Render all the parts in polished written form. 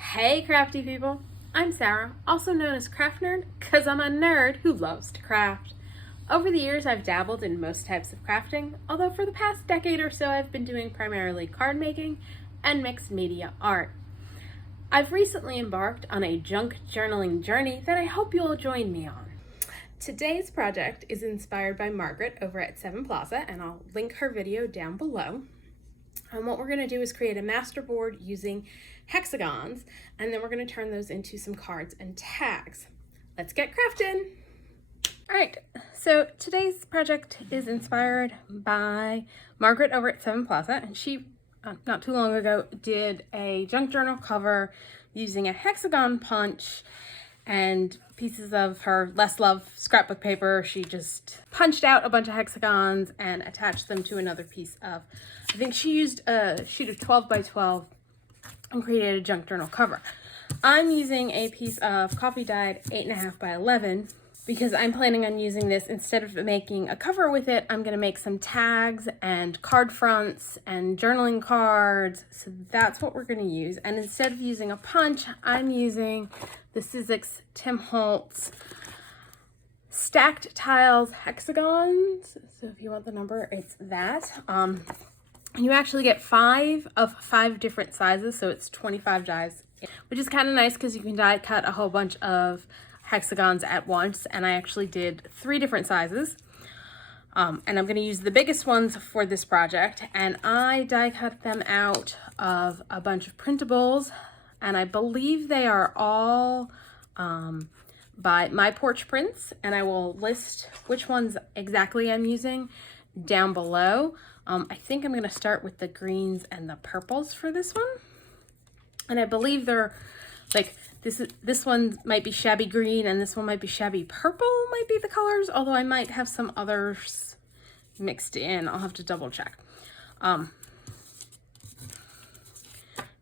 Hey crafty people, I'm Sarah, also known as Craft Nerd, because I'm a nerd who loves to craft. Over the years I've dabbled in most types of crafting, although for the past decade or so I've been doing primarily card making and mixed media art. I've recently embarked on a junk journaling journey that I hope you'll join me on. Today's project is inspired by Margreth over at Sevenplaza, and I'll link her video down below. And what we're going to do is create a masterboard using hexagons, and then we're going to turn those into some cards and tags. Let's get crafting! Alright, so today's project is inspired by Margreth over at Sevenplaza, and she, not too long ago, did a junk journal cover using a hexagon punch and pieces of her less love scrapbook paper. She just punched out a bunch of hexagons and attached them to another piece of, I think she used a sheet of 12 by 12 and created a junk journal cover. I'm using a piece of coffee dyed 8.5 by 11 because I'm planning on using this instead of making a cover with it. I'm going to make some tags and card fronts and journaling cards. So that's what we're going to use. And instead of using a punch, I'm using the Sizzix Tim Holtz stacked tiles hexagons. So if you want the number, it's that. You actually get 5 of 5 different sizes, so it's 25 dies, which is kind of nice because you can die cut a whole bunch of hexagons at once. And I actually did 3 different sizes, and I'm going to use the biggest ones for this project, and I die cut them out of a bunch of printables, and I believe they are all by my Porch Prints, and I will list which ones exactly I'm using down below. I think I'm going to start with the greens and the purples for this one, and I believe they're like this one might be shabby green and this one might be shabby purple, might be the colors, although I might have some others mixed in. I'll have to double check.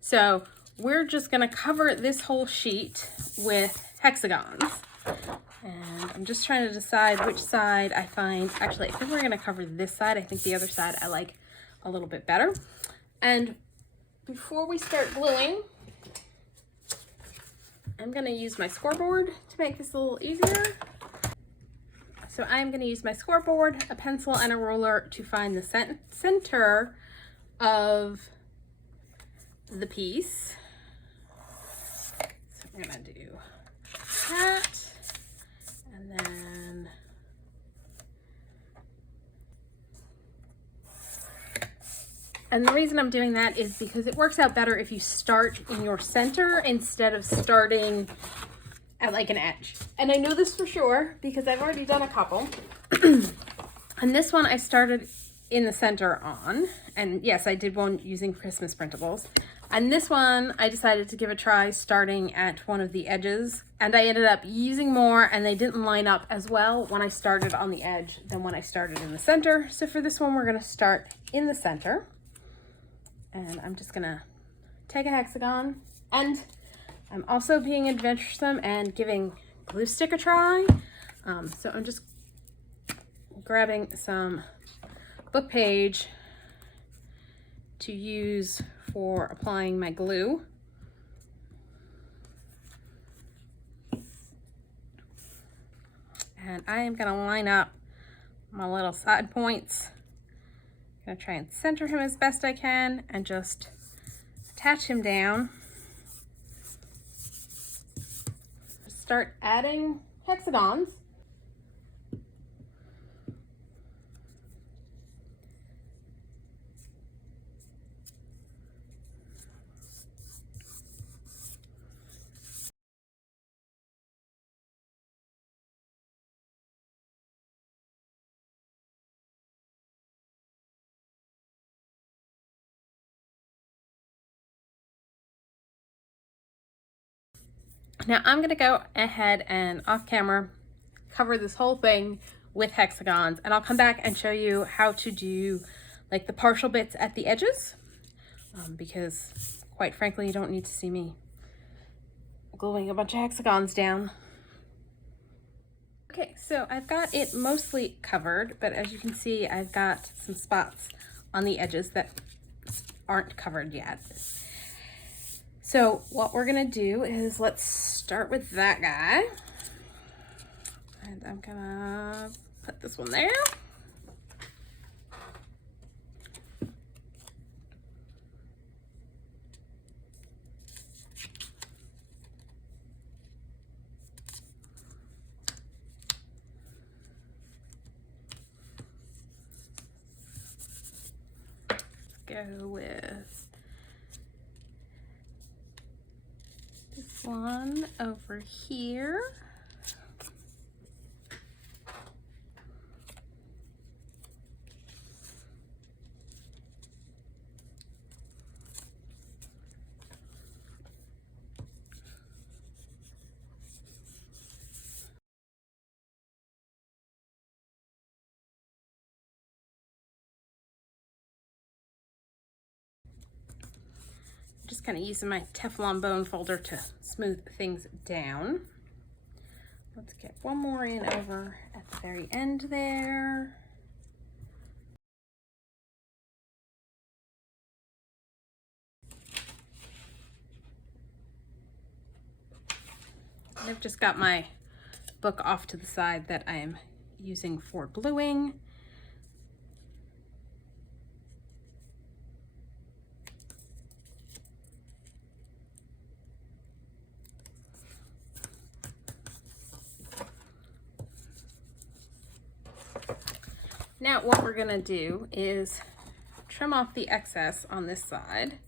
So we're just going to cover this whole sheet with hexagons, and I'm just trying to decide which side I find. Actually, I think we're going to cover this side. I think the other side I like a little bit better. And before we start gluing, I'm going to use my scoreboard to make this a little easier. So I'm going to use my scoreboard, a pencil, and a ruler to find the center of the piece. So I'm going to do that, and then the reason I'm doing that is because it works out better if you start in your center instead of starting at like an edge. And I know this for sure because I've already done a couple. And this one I started in the center on, and yes, I did one using Christmas printables. And this one I decided to give a try starting at one of the edges, and I ended up using more, and they didn't line up as well when I started on the edge than when I started in the center. So for this one, we're going to start in the center, and I'm just going to take a hexagon, and I'm also being adventuresome and giving glue stick a try. So I'm just grabbing some book page to use for applying my glue. And I am going to line up my little side points. I'm going to try and center him as best I can and just attach him down. Start adding hexagons. Now I'm going to go ahead and off camera cover this whole thing with hexagons, and I'll come back and show you how to do like the partial bits at the edges, because quite frankly you don't need to see me gluing a bunch of hexagons down. Okay, so I've got it mostly covered, but as you can see, I've got some spots on the edges that aren't covered yet. So what we're gonna do is let's start with that guy. And I'm gonna put this one there. Go with this one over here. Just kind of using my Teflon bone folder to smooth things down. Let's get one more in over at the very end there. And I've just got my book off to the side that I am using for gluing. Now what we're gonna do is trim off the excess on this side.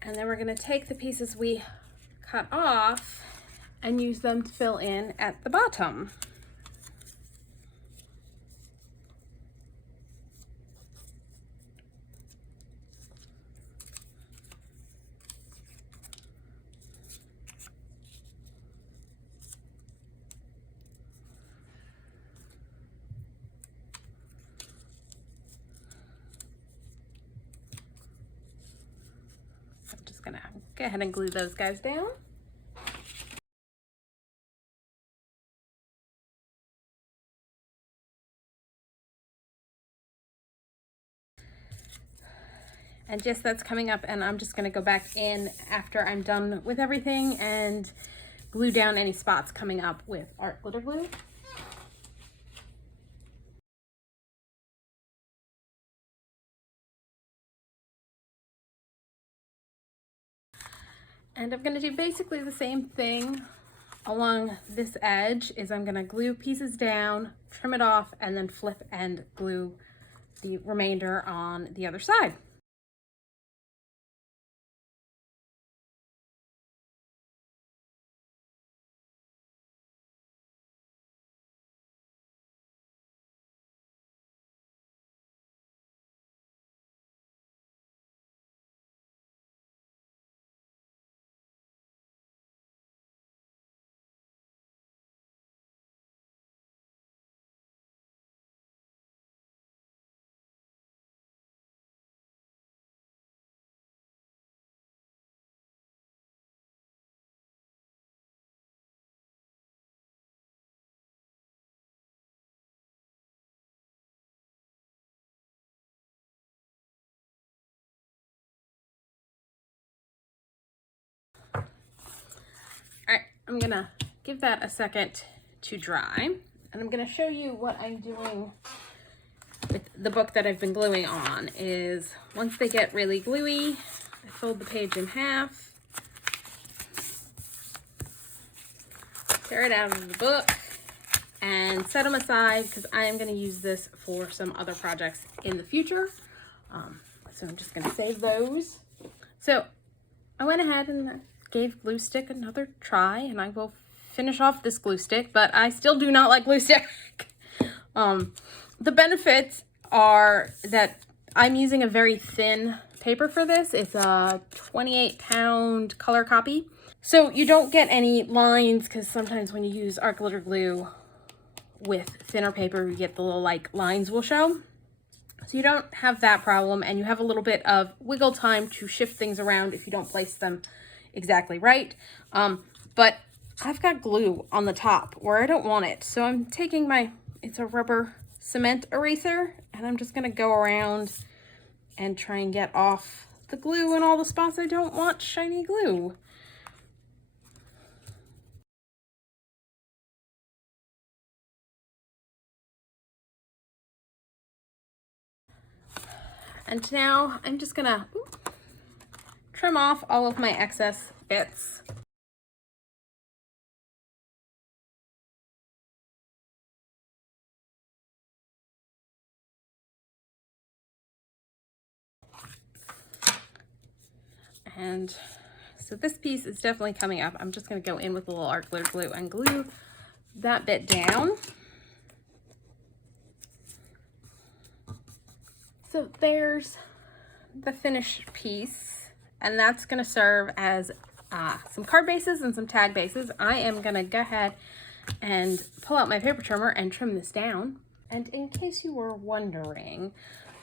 And then we're going to take the pieces we cut off and use them to fill in at the bottom. I'm just gonna go ahead and glue those guys down. And just that's coming up, and I'm just gonna go back in after I'm done with everything and glue down any spots coming up with art glitter glue. And I'm gonna do basically the same thing along this edge. Is I'm gonna glue pieces down, trim it off, and then flip and glue the remainder on the other side. All right, I'm gonna give that a second to dry, and I'm gonna show you what I'm doing with the book that I've been gluing on. Is once they get really gluey, I fold the page in half, tear it out of the book, and set them aside because I am gonna use this for some other projects in the future. So I'm just gonna save those. So I went ahead and gave glue stick another try, and I will finish off this glue stick, but I still do not like glue stick. The benefits are that I'm using a very thin paper for this. It's a 28-pound color copy, So you don't get any lines, because sometimes when you use art glitter glue with thinner paper, you get the little like lines will show. So you don't have that problem, and you have a little bit of wiggle time to shift things around if you don't place them exactly right. But I've got glue on the top where I don't want it. So I'm taking it's a rubber cement eraser, and I'm just gonna go around and try and get off the glue in all the spots I don't want shiny glue. And now I'm just gonna trim off all of my excess bits. And so this piece is definitely coming up. I'm just gonna go in with a little art glitter glue and glue that bit down. So there's the finished piece, and that's gonna serve as some card bases and some tag bases. I am gonna go ahead and pull out my paper trimmer and trim this down. And in case you were wondering,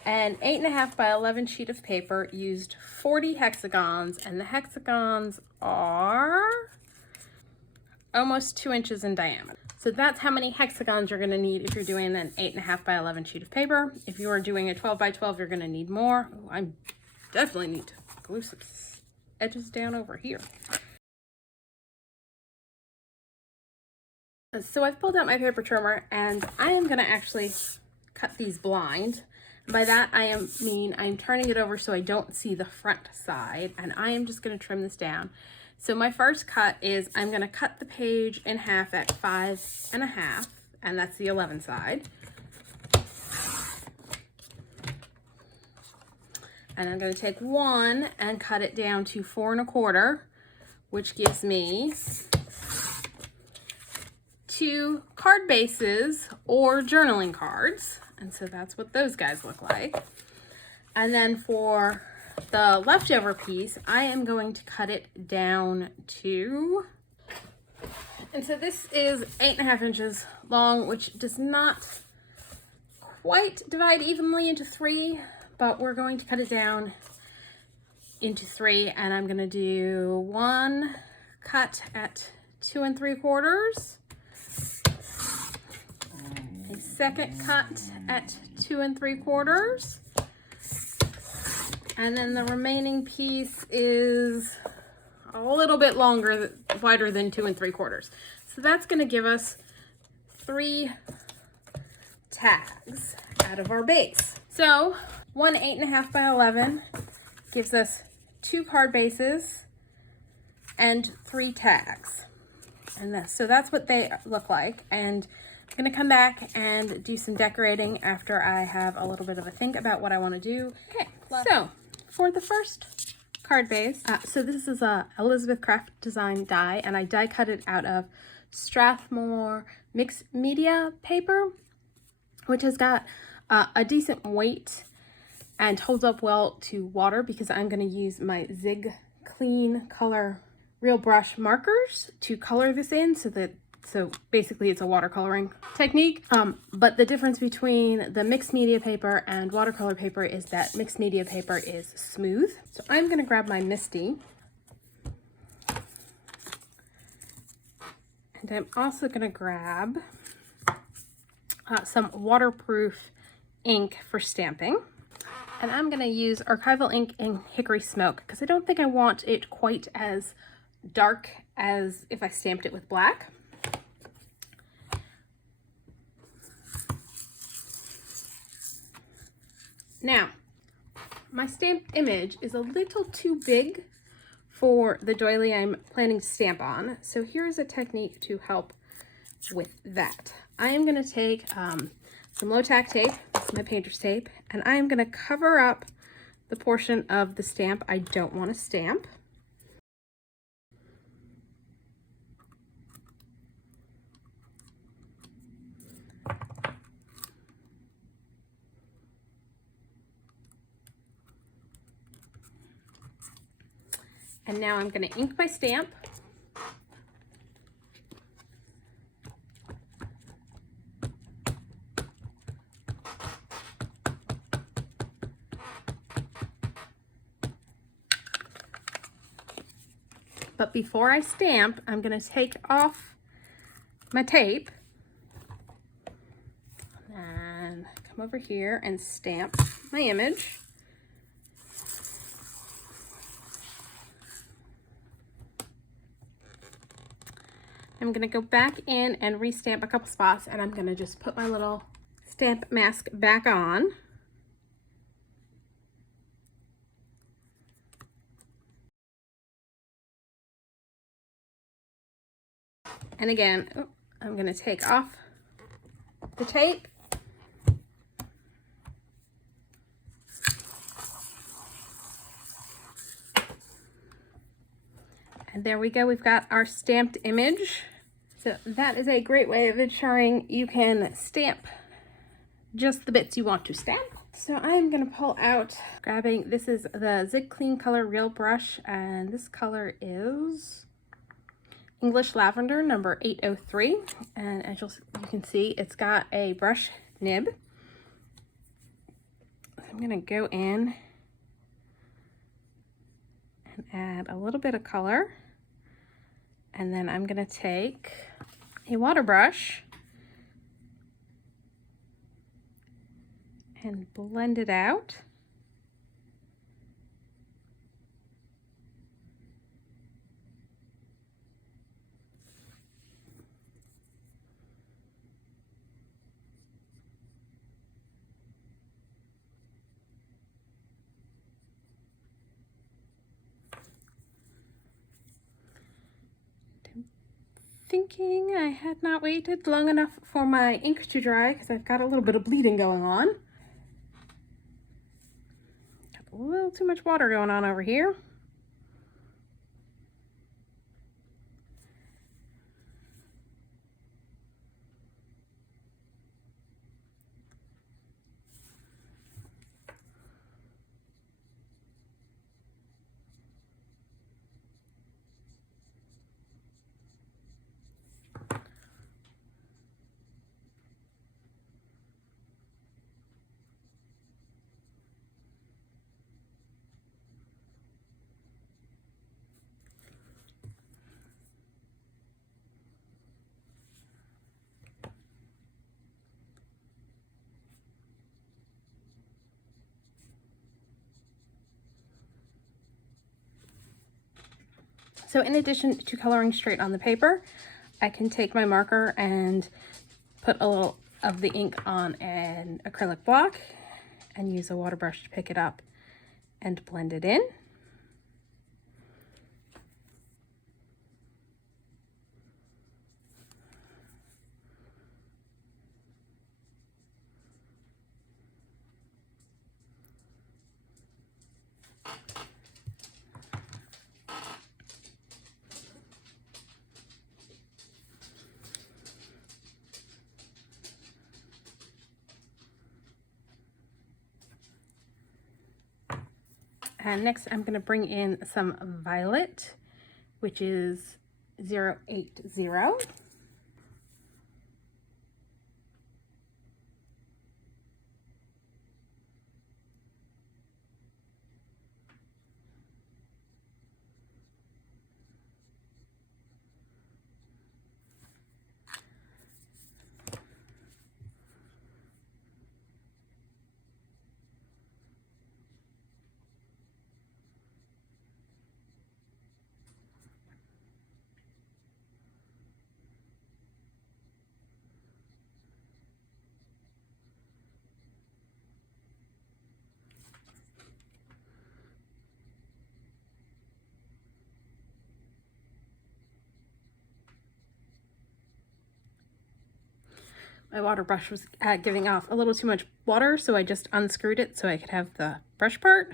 an 8.5 by 11 sheet of paper used 40 hexagons, and the hexagons are almost 2 inches in diameter. So that's how many hexagons you're gonna need if you're doing an 8.5 by 11 sheet of paper. If you are doing a 12 by 12, you're gonna need more. Ooh, I definitely need to glue some edges down over here. So I've pulled out my paper trimmer, and I am gonna actually cut these blind. By that I mean I'm turning it over so I don't see the front side, and I am just gonna trim this down. So my first cut is I'm gonna cut the page in half at 5.5, and that's the 11 side. And I'm gonna take one and cut it down to 4 1/4, which gives me 2 card bases or journaling cards. And so that's what those guys look like. And then for the leftover piece, I am going to cut it down to, and so this is 8.5 inches long, which does not quite divide evenly into 3, but we're going to cut it down into 3, and I'm gonna do one cut at 2 3/4, a second cut at 2 3/4, and then the remaining piece is a little bit wider than 2 3/4. So that's gonna give us 3 tags out of our base. So one 8.5 by 11 gives us 2 card bases and 3 tags. And so that's what they look like. And I'm gonna come back and do some decorating after I have a little bit of a think about what I wanna do. Okay, so for the first card base, so this is a Elizabeth Craft Design die, and I die cut it out of Strathmore mixed media paper, which has got a decent weight and holds up well to water, because I'm going to use my Zig Clean Color Real Brush markers to color this in, so basically it's a watercoloring technique. But the difference between the mixed media paper and watercolor paper is that mixed media paper is smooth. So I'm going to grab my Misty, and I'm also going to grab some waterproof ink for stamping. And I'm going to use Archival ink in Hickory Smoke, because I don't think I want it quite as dark as if I stamped it with black. Now, my stamped image is a little too big for the doily I'm planning to stamp on, so here's a technique to help with that. I am going to take some low tack tape, my painter's tape, and I am going to cover up the portion of the stamp I don't want to stamp. And now I'm going to ink my stamp, But before I stamp, I'm going to take off my tape and come over here and stamp my image. I'm going to go back in and restamp a couple spots, and I'm going to just put my little stamp mask back on. And again, I'm going to take off the tape. And there we go, we've got our stamped image. So that is a great way of ensuring you can stamp just the bits you want to stamp. So I am going to pull out, this is the Zig Clean Color Real Brush, and this color is English Lavender number 803. And as you can see, it's got a brush nib. So I'm going to go in and add a little bit of color. And then I'm going to take a water brush and blend it out. Thinking I had not waited long enough for my ink to dry because I've got a little bit of bleeding going on. Got a little too much water going on over here. So in addition to coloring straight on the paper, I can take my marker and put a little of the ink on an acrylic block and use a water brush to pick it up and blend it in. And next I'm going to bring in some violet, which is 080. My water brush was giving off a little too much water, so I just unscrewed it so I could have the brush part.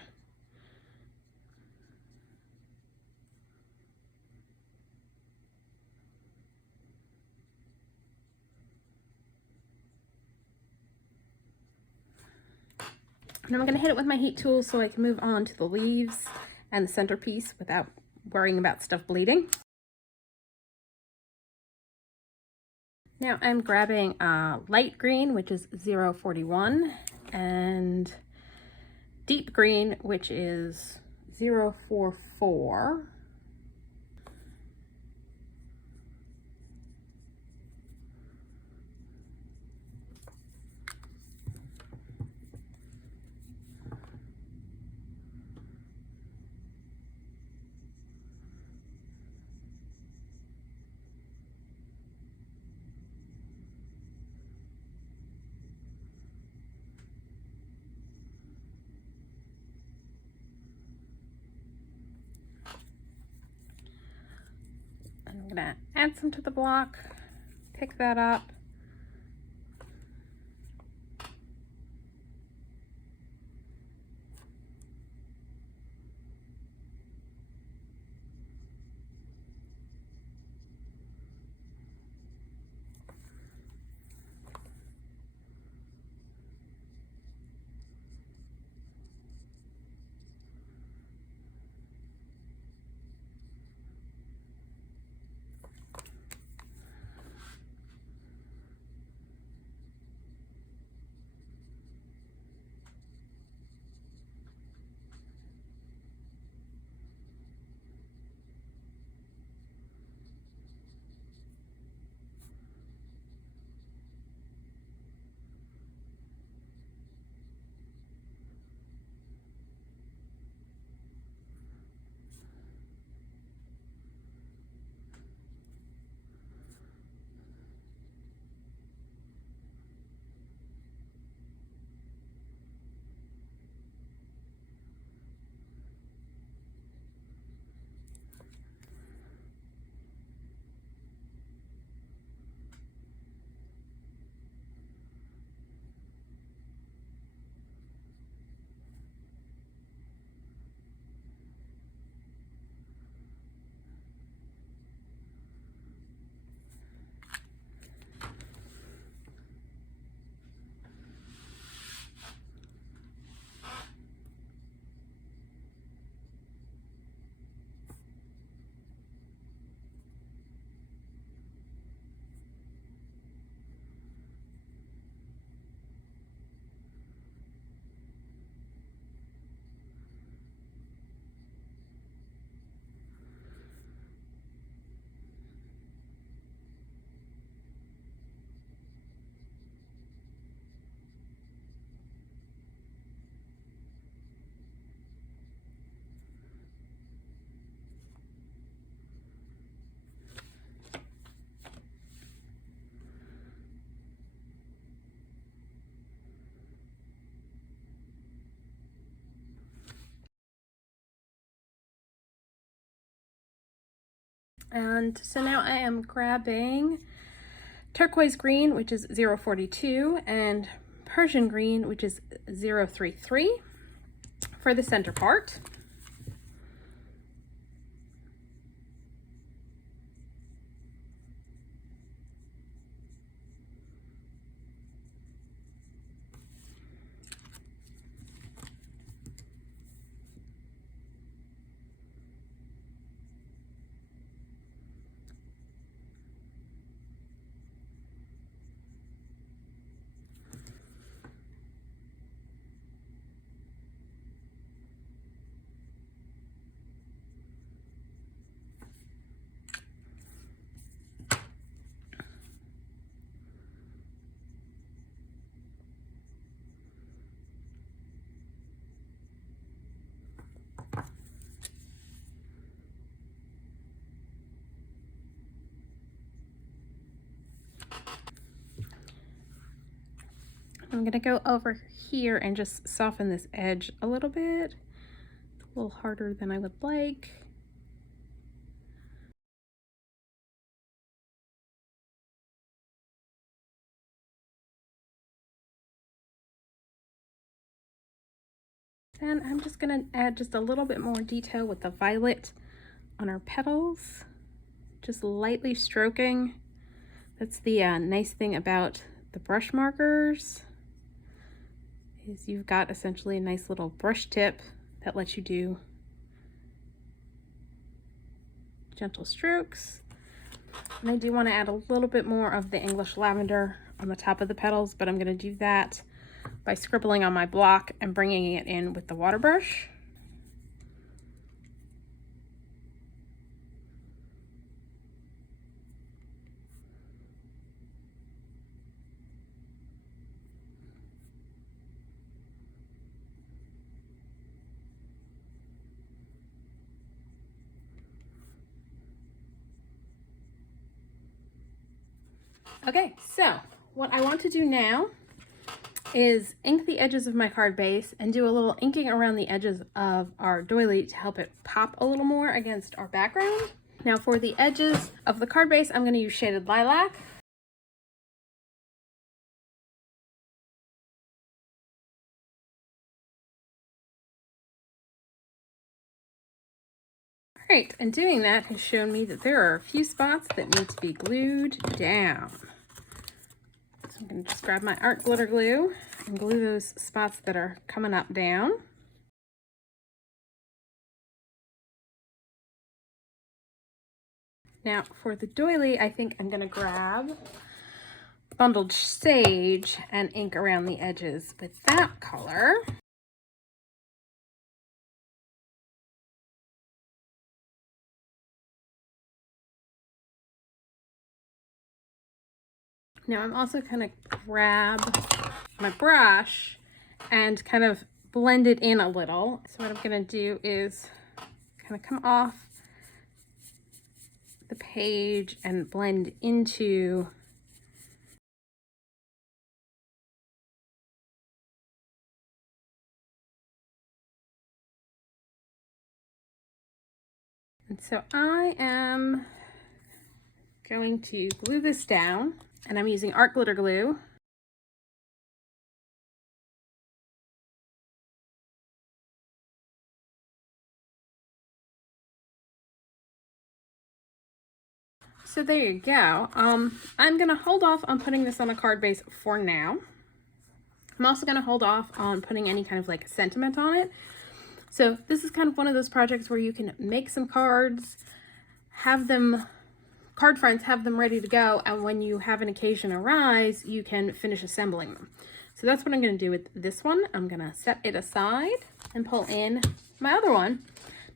And I'm going to hit it with my heat tool so I can move on to the leaves and the centerpiece without worrying about stuff bleeding. Now I'm grabbing light green, which is 041, and deep green, which is 044. gonna add some to the block, pick that up. And so now I am grabbing Turquoise Green, which is 042, and Persian Green, which is 033 for the center part. I'm gonna go over here and just soften this edge a little bit. It's a little harder than I would like. And I'm just gonna add just a little bit more detail with the violet on our petals, just lightly stroking. That's the nice thing about the brush markers, is you've got essentially a nice little brush tip that lets you do gentle strokes. And I do want to add a little bit more of the English lavender on the top of the petals, but I'm going to do that by scribbling on my block and bringing it in with the water brush. Okay, so what I want to do now is ink the edges of my card base and do a little inking around the edges of our doily to help it pop a little more against our background. Now for the edges of the card base, I'm going to use shaded lilac. Alright, and doing that has shown me that there are a few spots that need to be glued down. So I'm going to just grab my art glitter glue and glue those spots that are coming up down. Now for the doily, I think I'm going to grab bundled sage and ink around the edges with that color. Now I'm also going to grab my brush and kind of blend it in a little. So what I'm going to do is kind of come off the page and blend into and so I am going to glue this down, and I'm using art glitter glue. So there you go. I'm gonna hold off on putting this on a card base for now. I'm also gonna hold off on putting any kind of like sentiment on it. So this is kind of one of those projects where you can make some cards, have them, card fronts, have them ready to go, and when you have an occasion arise, you can finish assembling them. So that's what I'm gonna do with this one. I'm gonna set it aside and pull in my other one.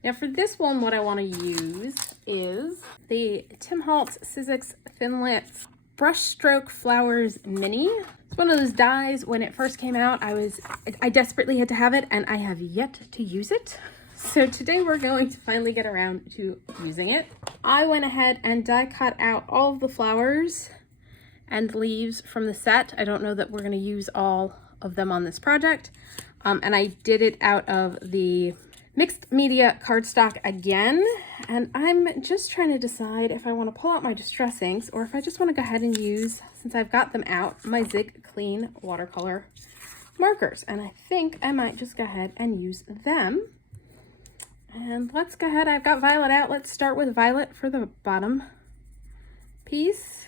Now for this one, what I want to use is the Tim Holtz Sizzix Thinlit Brushstroke Flowers Mini. It's one of those dies. When it first came out, I desperately had to have it, and I have yet to use it. So today we're going to finally get around to using it. I went ahead and die cut out all of the flowers and leaves from the set. I don't know that we're going to use all of them on this project. And I did it out of the mixed media cardstock again, and I'm just trying to decide if I want to pull out my distress inks or if I just want to go ahead and use, since I've got them out, my Zig Clean watercolor markers. And I think I might just go ahead and use them. And let's go ahead, I've got violet out. Let's start with violet for the bottom piece.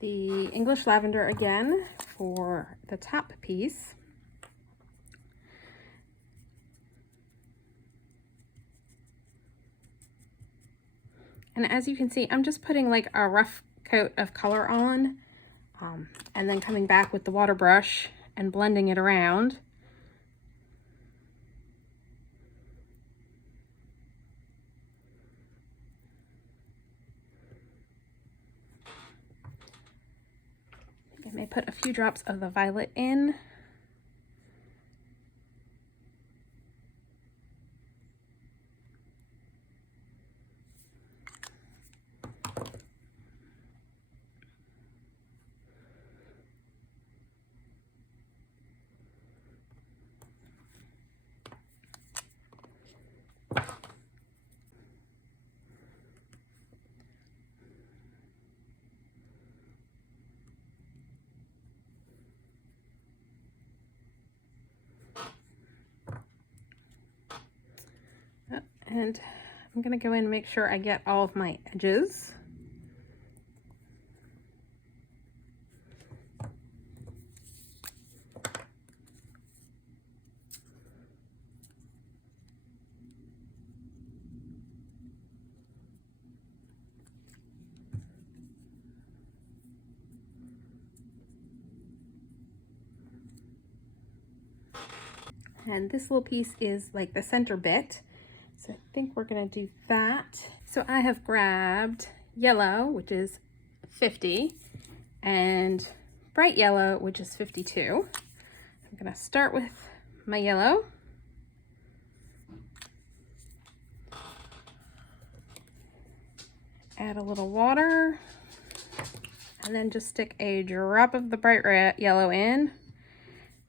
The English Lavender again for the top piece. And as you can see, I'm just putting like a rough coat of color on, and then coming back with the water brush and blending it around. I may put a few drops of the violet in. And I'm going to go in and make sure I get all of my edges. And this little piece is like the center bit. So I think we're gonna do that. So I have grabbed yellow, which is 50, and bright yellow, which is 52. I'm gonna start with my yellow. Add a little water, and then just stick a drop of the bright red yellow in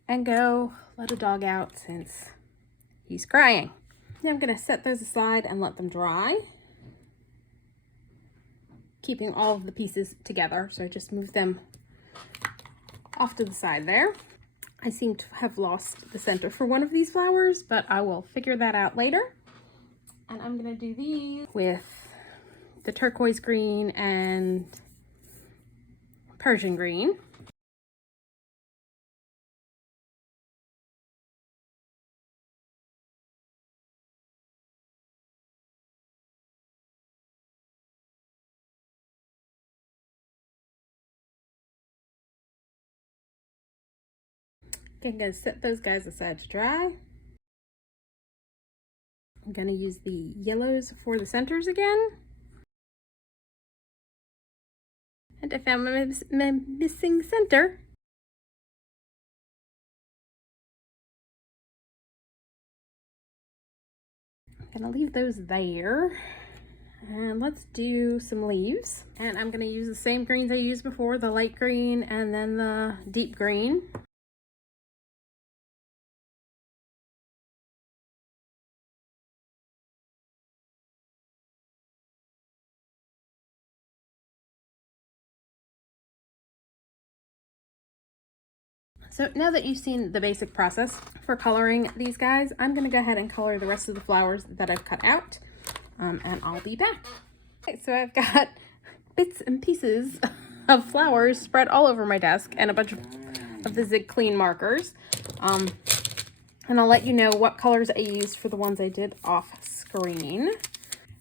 and go let a dog out since he's crying. Now I'm gonna set those aside and let them dry, keeping all of the pieces together. So I just move them off to the side there. I seem to have lost the center for one of these flowers, but I will figure that out later. And I'm gonna do these with the turquoise green and Persian green. Okay, I'm gonna set those guys aside to dry. I'm gonna use the yellows for the centers again. And I found my missing center. I'm gonna leave those there. And let's do some leaves. And I'm gonna use the same greens I used before, the light green and then the deep green. So now that you've seen the basic process for coloring these guys, I'm gonna go ahead and color the rest of the flowers that I've cut out, and I'll be back. Okay, so I've got bits and pieces of flowers spread all over my desk and a bunch of the Zig Clean markers. And I'll let you know what colors I used for the ones I did off screen.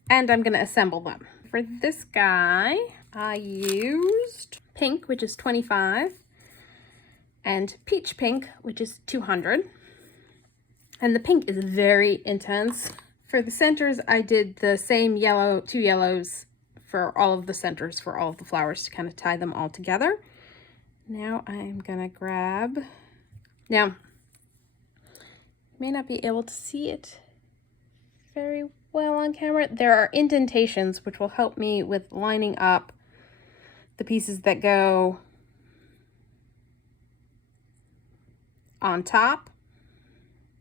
And I'm gonna assemble them. For this guy, I used pink, which is 25. And peach pink, which is 200. And the pink is very intense. For the centers, I did the same yellow, 2 yellows for all of the centers for all of the flowers to kind of tie them all together. Now I'm gonna grab, now, you may not be able to see it very well on camera. There are indentations which will help me with lining up the pieces that go on top,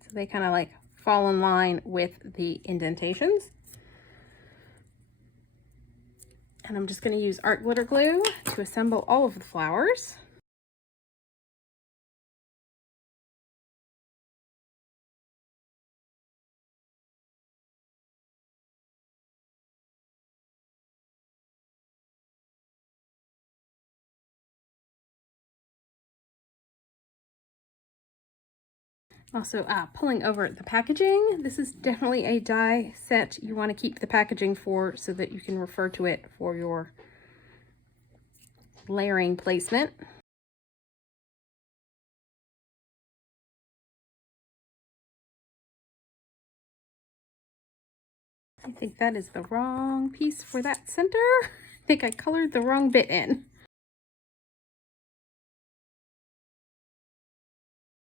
so they kind of like fall in line with the indentations. And I'm just going to use art glitter glue to assemble all of the flowers. Also, pulling over the packaging, this is definitely a die set you want to keep the packaging for so that you can refer to it for your layering placement. I think that is the wrong piece for that center. I think I colored the wrong bit in.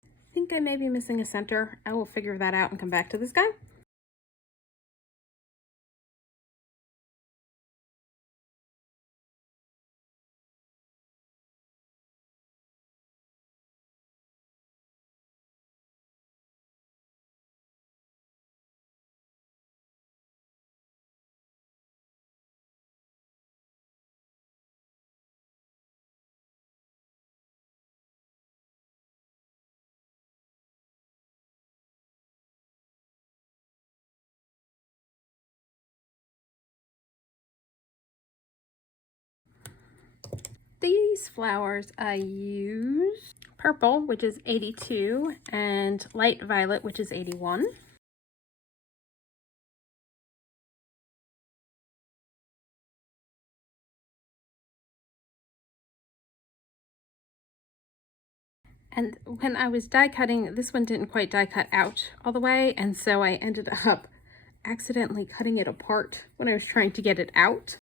I think I may be missing a center. I will figure that out and come back to this guy. These flowers I use purple, which is 82, and light violet, which is 81. And when I was die cutting, this one didn't quite die cut out all the way, and so I ended up accidentally cutting it apart when I was trying to get it out.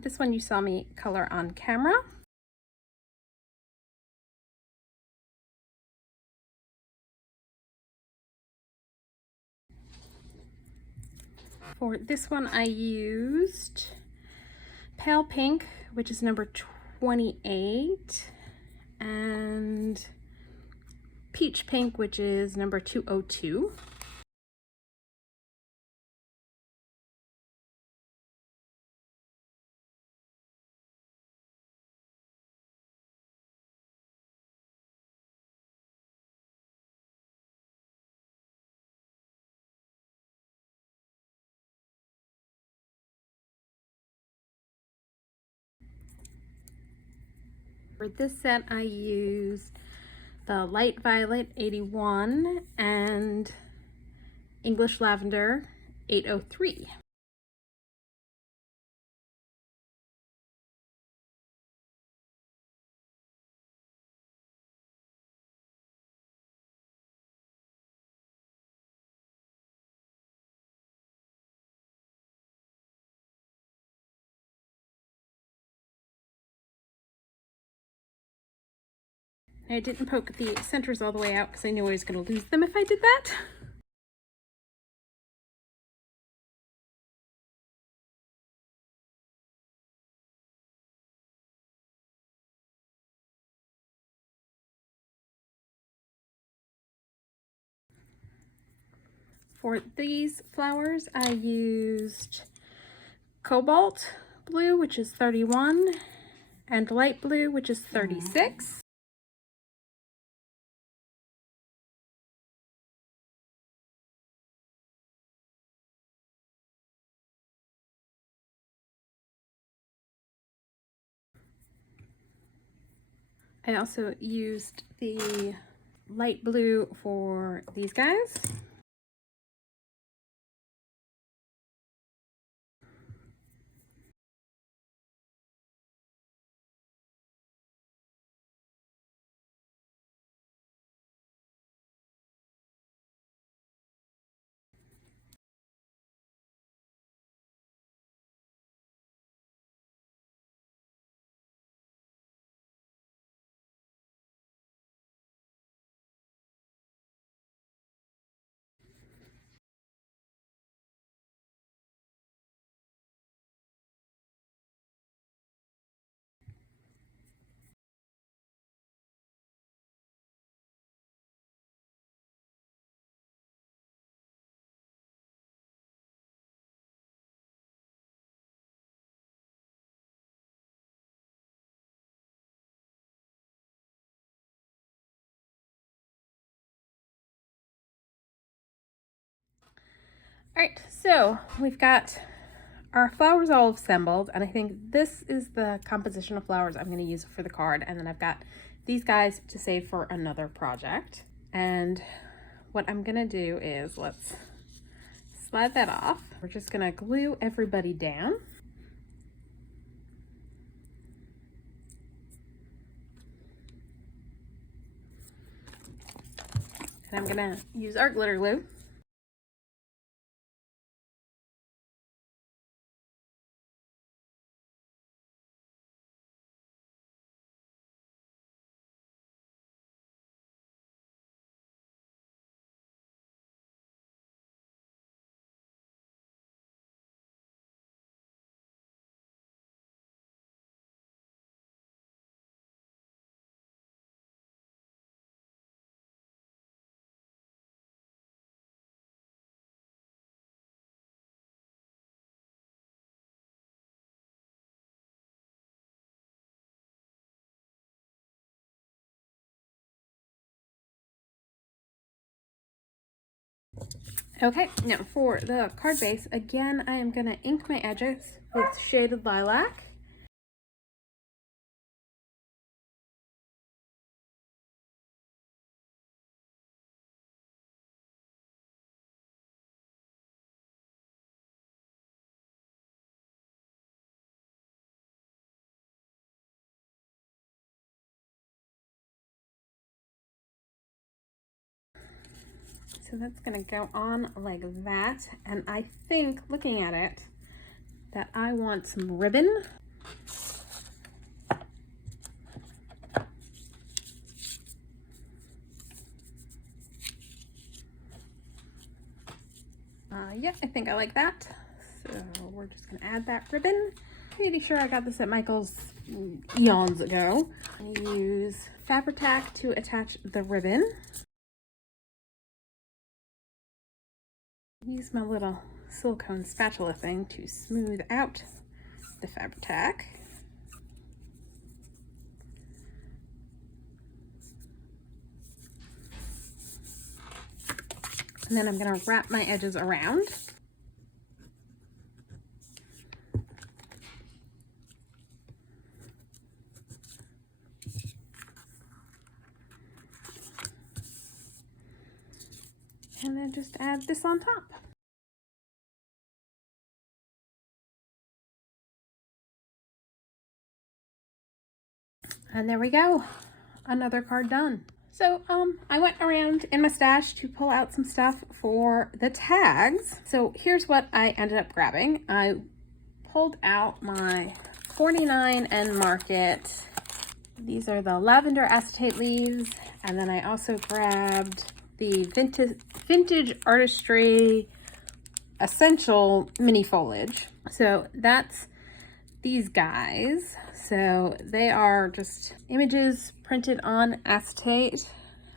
This one you saw me color on camera. For this one I used pale pink, which is number 28, and peach pink, which is number 202. For this set, I used the Light Violet 81 and English Lavender 803. I didn't poke the centers all the way out because I knew I was going to lose them if I did that. For these flowers, I used Cobalt Blue, which is 31, and Light Blue, which is 36. I also used the light blue for these guys. All right, so we've got our flowers all assembled, and I think this is the composition of flowers I'm going to use for the card, and then I've got these guys to save for another project. And what I'm going to do is, let's slide that off. We're just going to glue everybody down. And I'm going to use our glitter glue. Okay, now for the card base, again, I am going to ink my edges with shaded lilac. So that's going to go on like that, and I think, looking at it, that I want some ribbon. Yeah, I think I like that. So we're just gonna add that ribbon. Pretty sure I got this at Michael's eons ago. I use Fabri-Tac to attach the ribbon. Use my little silicone spatula thing to smooth out the Fabri-Tac. And then I'm going to wrap my edges around. And then just add this on top. And there we go, another card done. So I went around in my stash to pull out some stuff for the tags. So here's what I ended up grabbing. I pulled out my 49 and Market. These are the lavender acetate leaves. And then I also grabbed the vintage artistry essential mini foliage. So that's these guys. So they are just images printed on acetate.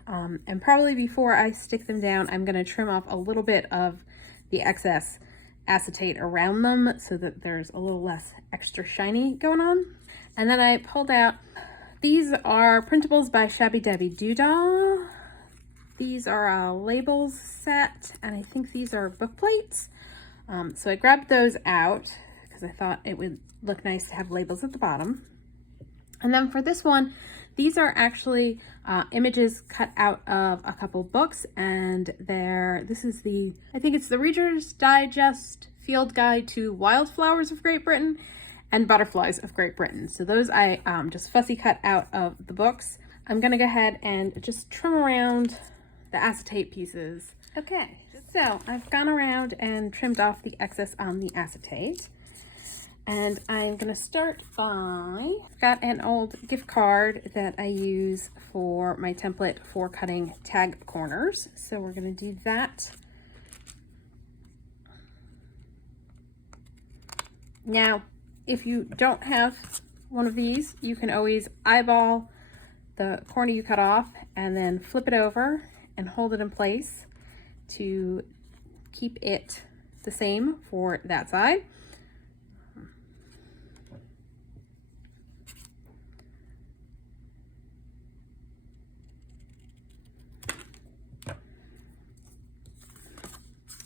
And probably before I stick them down, I'm going to trim off a little bit of the excess acetate around them so that there's a little less extra shiny going on. And then I pulled out, these are Printables by Shabbydabbydoodah. These are a labels set, and I think these are book plates. So I grabbed those out because I thought it would look nice to have labels at the bottom. And then for this one, these are actually images cut out of a couple books, and this is the, I think it's the Reader's Digest Field Guide to Wildflowers of Great Britain and Butterflies of Great Britain. So those I just fussy cut out of the books. I'm gonna go ahead and just trim around the acetate pieces. Okay, so I've gone around and trimmed off the excess on the acetate. And I'm gonna start by, I've got an old gift card that I use for my template for cutting tag corners. So we're gonna do that. Now, if you don't have one of these, you can always eyeball the corner you cut off and then flip it over and hold it in place to keep it the same for that side.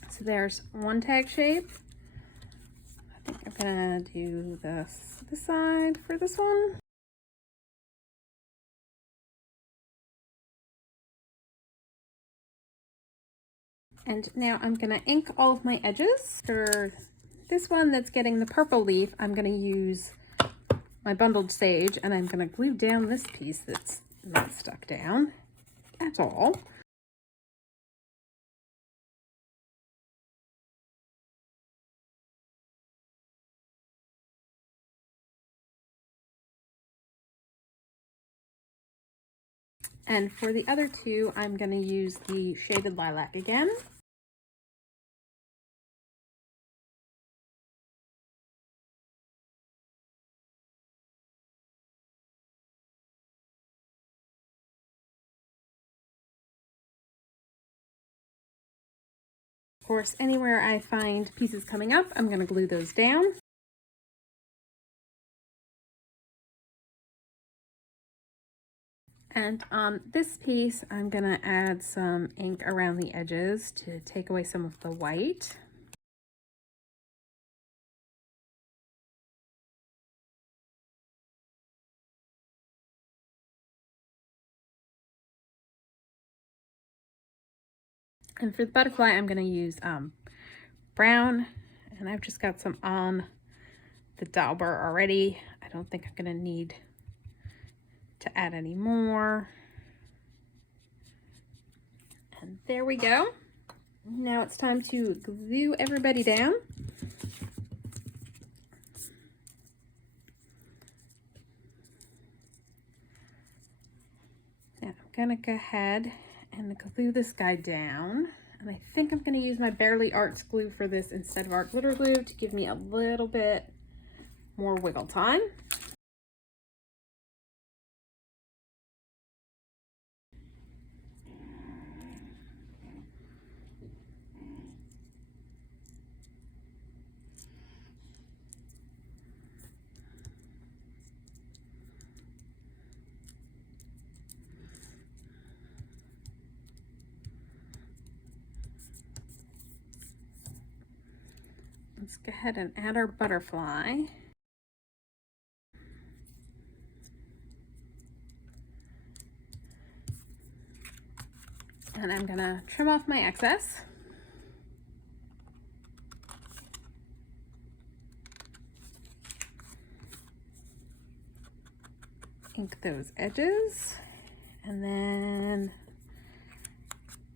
So there's one tag shape. I think I'm gonna do this side for this one. And now I'm gonna ink all of my edges. For this one that's getting the purple leaf, I'm gonna use my bundled sage, and I'm gonna glue down this piece that's not stuck down at all. And for the other two, I'm going to use the shaded lilac again. Of course, anywhere I find pieces coming up, I'm going to glue those down. And on this piece, I'm going to add some ink around the edges to take away some of the white. And for the butterfly, I'm going to use brown, and I've just got some on the dauber already. I don't think I'm going to need to add any more. And there we go. Now it's time to glue everybody down. gonna go ahead and glue this guy down. And I think I'm gonna use my Barely Arts glue for this instead of our glitter glue to give me a little bit more wiggle time. Let's go ahead and add our butterfly. And I'm gonna trim off my excess. Ink those edges, and then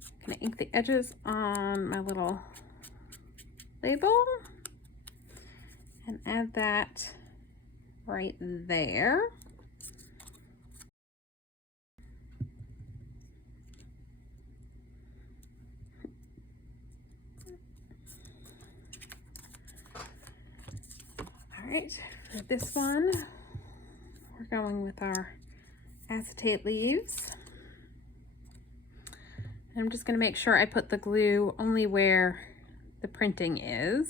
I'm gonna ink the edges on my little label and add that right there. All right, for this one, we're going with our acetate leaves. And I'm just going to make sure I put the glue only where the printing is.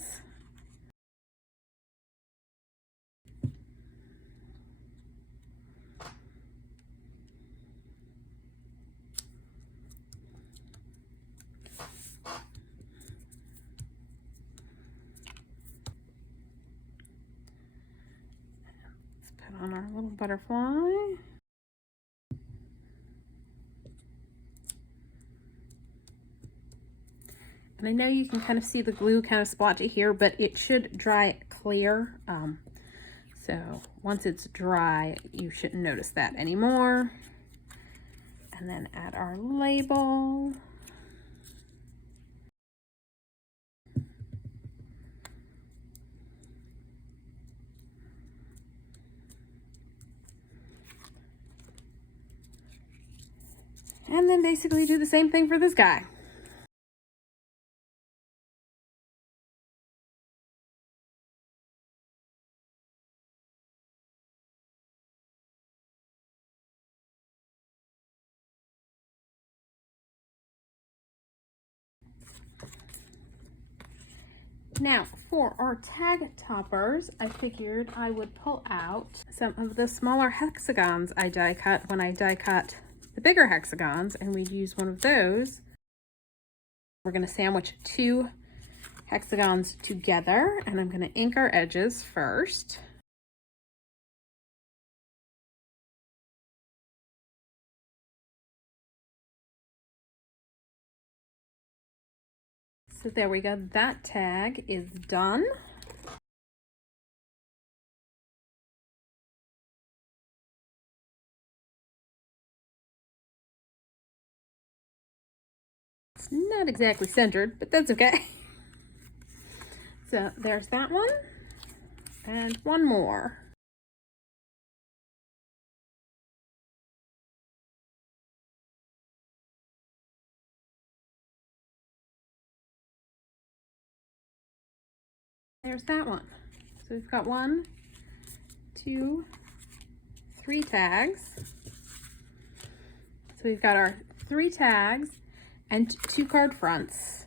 On our little butterfly. And I know you can kind of see the glue kind of splotchy here, but it should dry clear. So once it's dry, you shouldn't notice that anymore. And then add our label. And then basically do the same thing for this guy. Now, for our tag toppers, I figured I would pull out some of the smaller hexagons I die cut when I die cut the bigger hexagons, and we'd use one of those. We're going to sandwich 2 hexagons together, and I'm going to ink our edges first. So there we go, that tag is done. It's not exactly centered, but that's okay. So there's that one, and one more. There's that one. So we've got 1, 2, 3 tags. So we've got our 3 tags and 2 card fronts.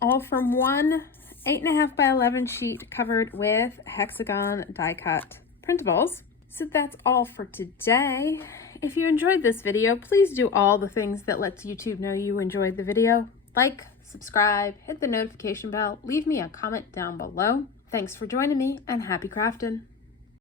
All from one 8.5 by 11 sheet covered with hexagon die cut printables. So that's all for today. If you enjoyed this video, please do all the things that lets YouTube know you enjoyed the video. Like, subscribe, hit the notification bell, leave me a comment down below. Thanks for joining me, and happy crafting!